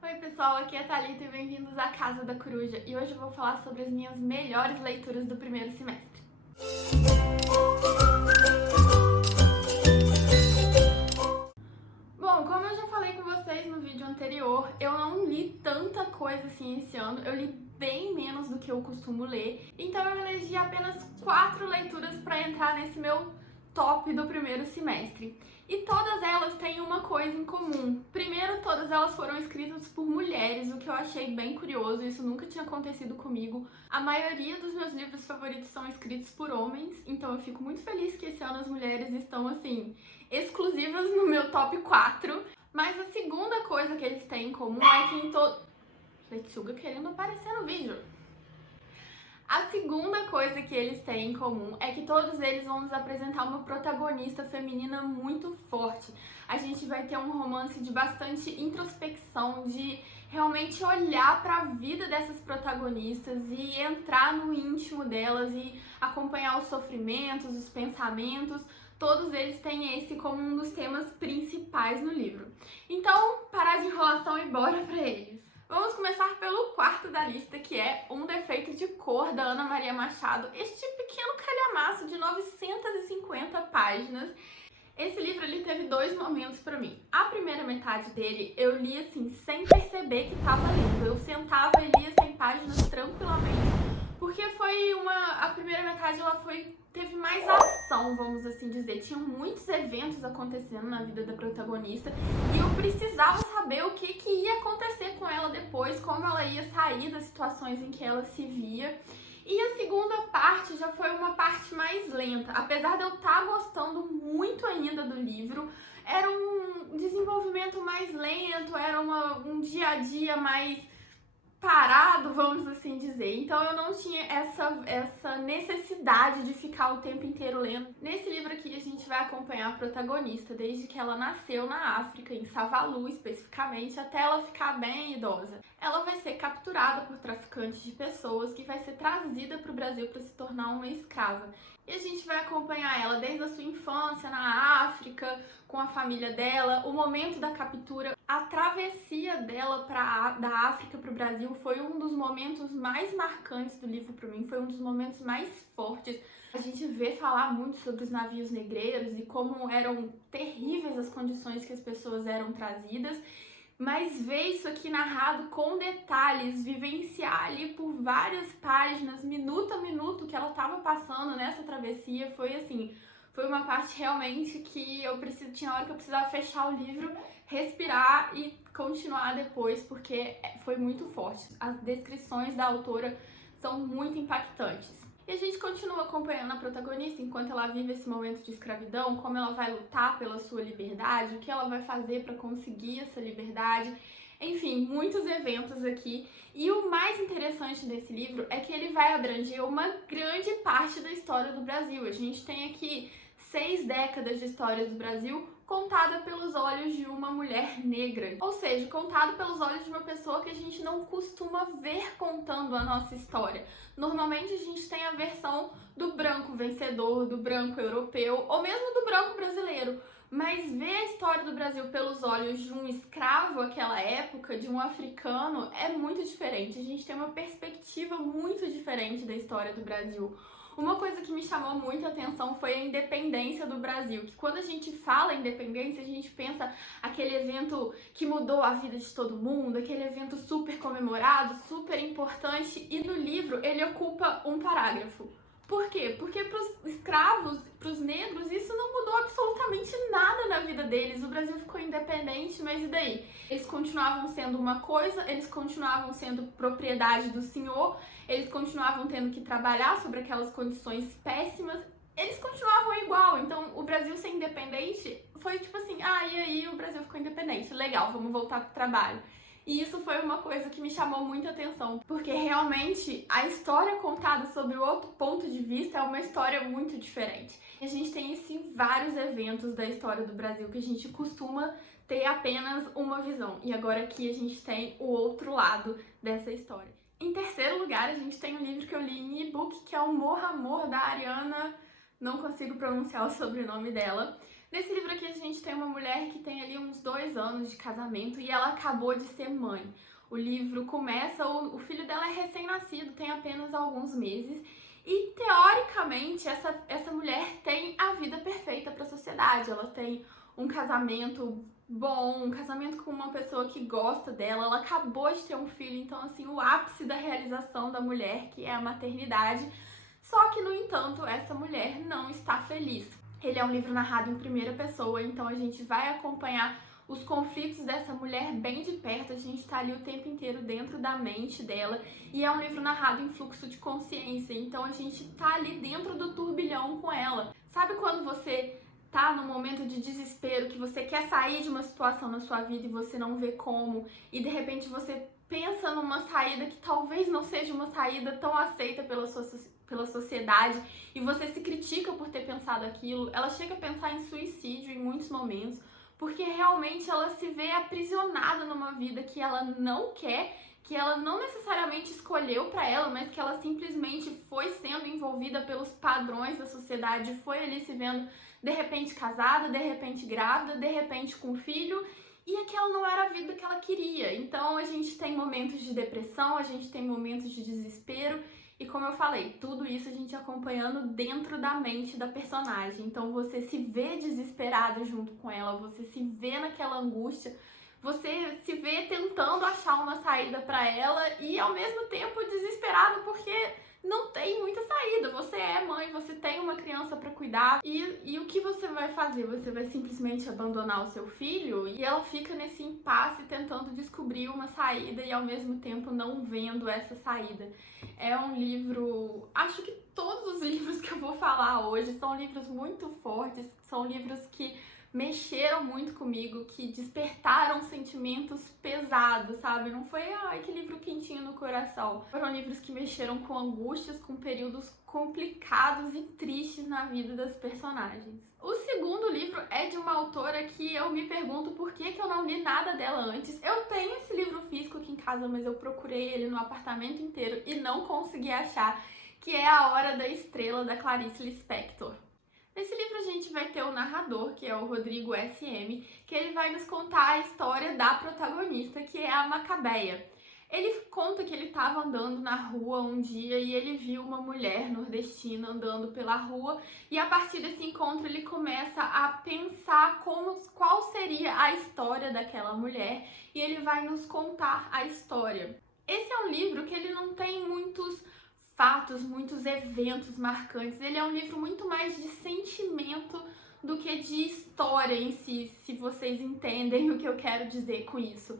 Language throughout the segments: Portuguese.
Oi pessoal, aqui é a Thalita e bem-vindos à Casa da Coruja. E hoje eu vou falar sobre as minhas melhores leituras do primeiro semestre. Bom, como eu já falei com vocês no vídeo anterior, eu não li tanta coisa assim esse ano, eu li bem menos do que eu costumo ler, então eu elegi apenas 4 leituras para entrar nesse meu top do primeiro semestre. E todas elas têm uma coisa em comum. Primeiro, todas elas foram escritas por mulheres, o que eu achei bem curioso, isso nunca tinha acontecido comigo. A maioria dos meus livros favoritos são escritos por homens, então eu fico muito feliz que esse ano as mulheres estão, assim, exclusivas no meu top 4. Mas a segunda coisa que eles têm em comum é que em todo... Lechuga querendo aparecer no vídeo. A segunda coisa que eles têm em comum é que todos eles vão nos apresentar uma protagonista feminina muito forte. A gente vai ter um romance de bastante introspecção, de realmente olhar para a vida dessas protagonistas e entrar no íntimo delas e acompanhar os sofrimentos, os pensamentos. Todos eles têm esse como um dos temas principais no livro. Então, parar de enrolação e bora para eles! Vamos começar pelo quarto da lista, que é Um Defeito de Cor, da Ana Maria Machado. Este pequeno calhamaço de 950 páginas. Esse livro ele teve 2 momentos pra mim. A primeira metade dele eu li assim, sem perceber que tava lendo. Eu sentava e lia 100 páginas tranquilamente. Porque a primeira metade ela teve mais ação, vamos assim dizer. Tinham muitos eventos acontecendo na vida da protagonista e eu precisava saber o que ia acontecer com ela depois, como ela ia sair das situações em que ela se via. E a segunda parte já foi uma parte mais lenta. Apesar de eu estar gostando muito ainda do livro, era um desenvolvimento mais lento, era um dia a dia mais parado, vamos assim dizer. Então eu não tinha essa necessidade de ficar o tempo inteiro lendo. Nesse livro aqui a gente vai acompanhar a protagonista desde que ela nasceu na África, em Savalu especificamente, até ela ficar bem idosa. Ela vai ser capturada por traficantes de pessoas que vai ser trazida para o Brasil para se tornar uma escrava. E a gente vai acompanhar ela desde a sua infância na África, com a família dela, o momento da captura, a travessia dela da África para o Brasil foi um dos momentos mais marcantes do livro para mim, foi um dos momentos mais fortes. A gente vê falar muito sobre os navios negreiros e como eram terríveis as condições que as pessoas eram trazidas, mas ver isso aqui narrado com detalhes, vivenciar ali por várias páginas, minuto a minuto, que ela estava passando nessa travessia, foi assim, foi uma parte realmente que tinha hora que eu precisava fechar o livro, respirar e continuar depois, porque foi muito forte. As descrições da autora são muito impactantes. E a gente continua acompanhando a protagonista enquanto ela vive esse momento de escravidão, como ela vai lutar pela sua liberdade, o que ela vai fazer para conseguir essa liberdade. Enfim, muitos eventos aqui. E o mais interessante desse livro é que ele vai abranger uma grande parte da história do Brasil. A gente tem aqui 6 décadas de história do Brasil contada pelos olhos de uma mulher negra. Ou seja, contado pelos olhos de uma pessoa que a gente não costuma ver contando a nossa história. Normalmente a gente tem a versão do branco vencedor, do branco europeu, ou mesmo do branco brasileiro. Mas ver a história do Brasil pelos olhos de um escravo naquela época, de um africano, é muito diferente. A gente tem uma perspectiva muito diferente da história do Brasil. Uma coisa que me chamou muita atenção foi a independência do Brasil, que quando a gente fala independência, a gente pensa aquele evento que mudou a vida de todo mundo, aquele evento super comemorado, super importante, e no livro ele ocupa um parágrafo. Por quê? Porque para os escravos, para os negros, isso não mudou absolutamente nada na vida deles. O Brasil ficou independente, mas e daí? Eles continuavam sendo uma coisa, eles continuavam sendo propriedade do senhor, eles continuavam tendo que trabalhar sobre aquelas condições péssimas, eles continuavam igual. Então, o Brasil ser independente foi tipo assim, e aí o Brasil ficou independente, legal, vamos voltar pro trabalho. E isso foi uma coisa que me chamou muita atenção, porque realmente a história contada sobre o outro ponto de vista é uma história muito diferente. E a gente tem vários eventos da história do Brasil que a gente costuma ter apenas uma visão. E agora aqui a gente tem o outro lado dessa história. Em terceiro lugar, a gente tem um livro que eu li em e-book, que é o Morra Amor, da Ariana, não consigo pronunciar o sobrenome dela. Nesse livro aqui a gente tem uma mulher que tem ali uns 2 anos de casamento e ela acabou de ser mãe. O livro começa, o filho dela é recém-nascido, tem apenas alguns meses e teoricamente essa mulher tem a vida perfeita para a sociedade. Ela tem um casamento bom, um casamento com uma pessoa que gosta dela, ela acabou de ter um filho, então assim, o ápice da realização da mulher, que é a maternidade. Só que, no entanto, essa mulher não está feliz. Ele é um livro narrado em primeira pessoa, então a gente vai acompanhar os conflitos dessa mulher bem de perto, a gente tá ali o tempo inteiro dentro da mente dela, e é um livro narrado em fluxo de consciência, então a gente tá ali dentro do turbilhão com ela. Sabe quando você tá num momento de desespero, que você quer sair de uma situação na sua vida e você não vê como, e de repente você pensa numa saída que talvez não seja uma saída tão aceita pela sociedade e você se critica por ter pensado aquilo? Ela chega a pensar em suicídio em muitos momentos, porque realmente ela se vê aprisionada numa vida que ela não quer, que ela não necessariamente escolheu para ela, mas que ela simplesmente foi sendo envolvida pelos padrões da sociedade, foi ali se vendo de repente casada, de repente grávida, de repente com filho, e aquela não era a vida que ela queria. Então a gente tem momentos de depressão, a gente tem momentos de desespero, e como eu falei, tudo isso a gente acompanhando dentro da mente da personagem. Então você se vê desesperado junto com ela, você se vê naquela angústia, você se vê tentando achar uma saída para ela e ao mesmo tempo desesperado porque não tem muita saída. Você é mãe, você tem uma criança para cuidar e o que você vai fazer? Você vai simplesmente abandonar o seu filho? E ela fica nesse impasse tentando descobrir uma saída e ao mesmo tempo não vendo essa saída. É um livro, acho que todos os livros que eu vou falar hoje são livros muito fortes, são livros que mexeram muito comigo, que despertaram sentimentos pesados, sabe? Não foi, ai, que livro quentinho no coração. Foram livros que mexeram com angústias, com períodos complicados e tristes na vida das personagens. O segundo livro é de uma autora que eu me pergunto por que eu não li nada dela antes. Eu tenho esse livro físico aqui em casa, mas eu procurei ele no apartamento inteiro e não consegui achar, que é A Hora da Estrela, da Clarice Lispector. Nesse livro a gente vai ter o narrador, que é o Rodrigo S.M., que ele vai nos contar a história da protagonista, que é a Macabeia. Ele conta que ele estava andando na rua um dia e ele viu uma mulher nordestina andando pela rua, e a partir desse encontro ele começa a pensar qual seria a história daquela mulher, e ele vai nos contar a história. Esse é um livro que ele não tem muitos fatos, muitos eventos marcantes. Ele é um livro muito mais de sentimento do que de história em si, se vocês entendem o que eu quero dizer com isso.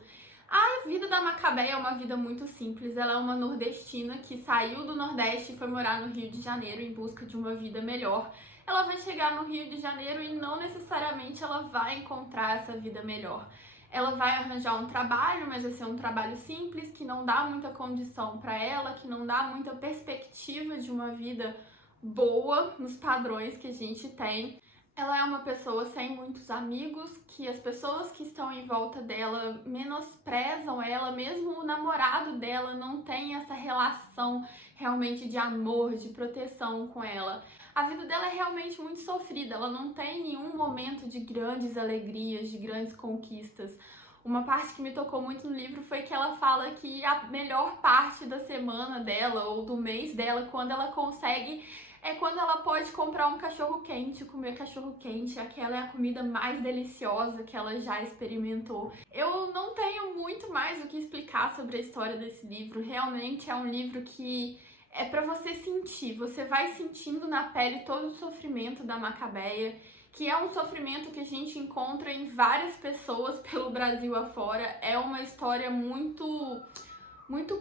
A vida da Macabeia é uma vida muito simples. Ela é uma nordestina que saiu do Nordeste e foi morar no Rio de Janeiro em busca de uma vida melhor. Ela vai chegar no Rio de Janeiro e não necessariamente ela vai encontrar essa vida melhor. Ela vai arranjar um trabalho, mas vai ser um trabalho simples, que não dá muita condição para ela, que não dá muita perspectiva de uma vida boa nos padrões que a gente tem. Ela é uma pessoa sem muitos amigos, que as pessoas que estão em volta dela menosprezam ela, mesmo o namorado dela não tem essa relação realmente de amor, de proteção com ela. A vida dela é realmente muito sofrida, ela não tem nenhum momento de grandes alegrias, de grandes conquistas. Uma parte que me tocou muito no livro foi que ela fala que a melhor parte da semana dela ou do mês dela, quando ela consegue, é quando ela pode comprar um cachorro quente, comer cachorro quente. Aquela é a comida mais deliciosa que ela já experimentou. Eu não tenho muito mais o que explicar sobre a história desse livro. Realmente é um livro que é pra você sentir. Você vai sentindo na pele todo o sofrimento da Macabeia, que é um sofrimento que a gente encontra em várias pessoas pelo Brasil afora. É uma história muito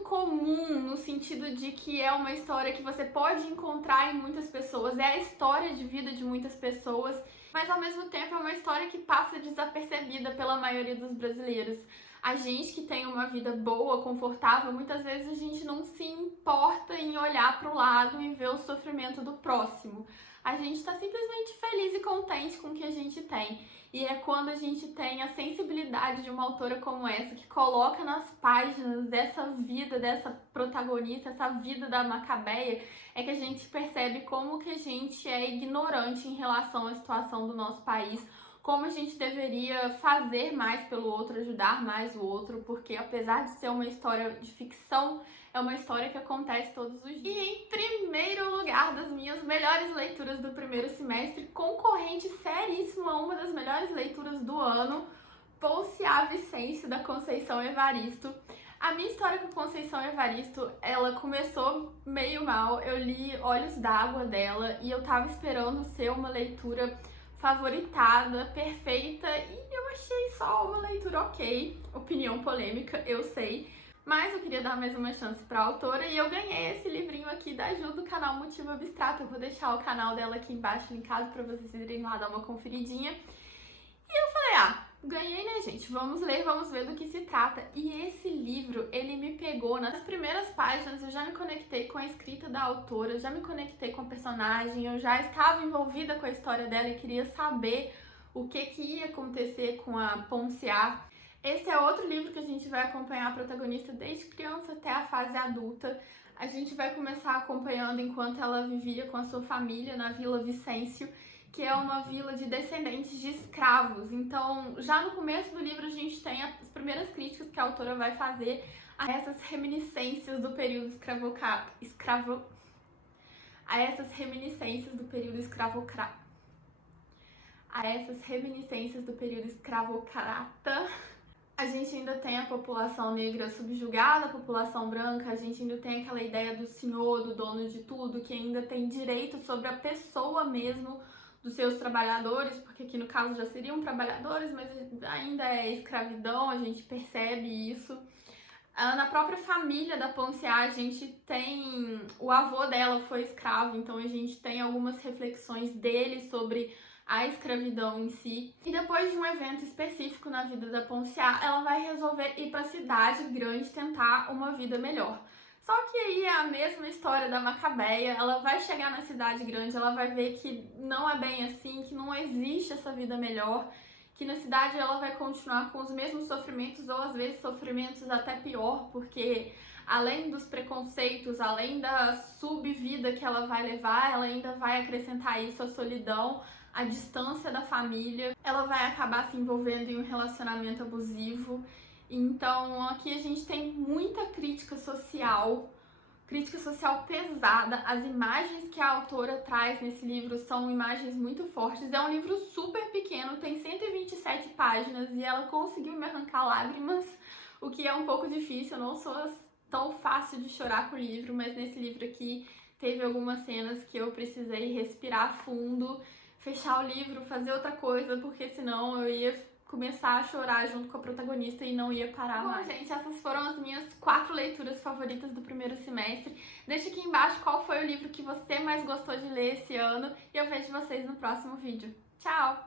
comum, no sentido de que é uma história que você pode encontrar em muitas pessoas, é a história de vida de muitas pessoas, mas ao mesmo tempo é uma história que passa desapercebida pela maioria dos brasileiros. A gente que tem uma vida boa, confortável, muitas vezes a gente não se importa em olhar para o lado e ver o sofrimento do próximo. A gente está simplesmente feliz e contente com o que a gente tem. E é quando a gente tem a sensibilidade de uma autora como essa, que coloca nas páginas dessa vida, dessa protagonista, essa vida da Macabeia, é que a gente percebe como que a gente é ignorante em relação à situação do nosso país, como a gente deveria fazer mais pelo outro, ajudar mais o outro, porque apesar de ser uma história de ficção, é uma história que acontece todos os dias. E em primeiro lugar das minhas melhores leituras do primeiro semestre, concorrente seríssimo a uma das melhores leituras do ano, Ponciá Vicêncio, da Conceição Evaristo. A minha história com Conceição Evaristo, ela começou meio mal, eu li Olhos d'Água dela e eu tava esperando ser uma leitura favoritada, perfeita, e eu achei só uma leitura ok, opinião polêmica, eu sei, mas eu queria dar mais uma chance pra autora e eu ganhei esse livrinho aqui da Ju do canal Motivo Abstrato. Eu vou deixar o canal dela aqui embaixo linkado pra vocês irem lá dar uma conferidinha. E eu falei, ganhei, né, gente? Vamos ler, vamos ver do que se trata. E esse livro, ele me pegou nas primeiras páginas, eu já me conectei com a escrita da autora, eu já me conectei com a personagem, eu já estava envolvida com a história dela e queria saber o que ia acontecer com a Ponciá. Esse é outro livro que a gente vai acompanhar a protagonista desde criança até a fase adulta. A gente vai começar acompanhando enquanto ela vivia com a sua família na Vila Vicêncio, que é uma vila de descendentes de escravos. Então, já no começo do livro, a gente tem as primeiras críticas que a autora vai fazer a essas reminiscências do período escravocrata. A gente ainda tem a população negra subjugada, a população branca, a gente ainda tem aquela ideia do senhor, do dono de tudo, que ainda tem direito sobre a pessoa mesmo dos seus trabalhadores, porque aqui no caso já seriam trabalhadores, mas ainda é escravidão, a gente percebe isso. Na própria família da Ponciá, a gente tem... O avô dela foi escravo, então a gente tem algumas reflexões dele sobre a escravidão em si. E depois de um evento específico na vida da Ponciá, ela vai resolver ir para a cidade grande tentar uma vida melhor. Só que aí é a mesma história da Macabeia, ela vai chegar na cidade grande, ela vai ver que não é bem assim, que não existe essa vida melhor, que na cidade ela vai continuar com os mesmos sofrimentos, ou às vezes sofrimentos até pior, porque além dos preconceitos, além da subvida que ela vai levar, ela ainda vai acrescentar isso a solidão, a distância da família, ela vai acabar se envolvendo em um relacionamento abusivo. Então aqui a gente tem muita crítica social pesada. As imagens que a autora traz nesse livro são imagens muito fortes. É um livro super pequeno, tem 127 páginas e ela conseguiu me arrancar lágrimas, o que é um pouco difícil. Eu não sou tão fácil de chorar com o livro, mas nesse livro aqui teve algumas cenas que eu precisei respirar fundo, fechar o livro, fazer outra coisa, porque senão eu ia começar a chorar junto com a protagonista e não ia parar mais. Bom, gente, essas foram as minhas 4 leituras favoritas do primeiro semestre. Deixa aqui embaixo qual foi o livro que você mais gostou de ler esse ano e eu vejo vocês no próximo vídeo. Tchau!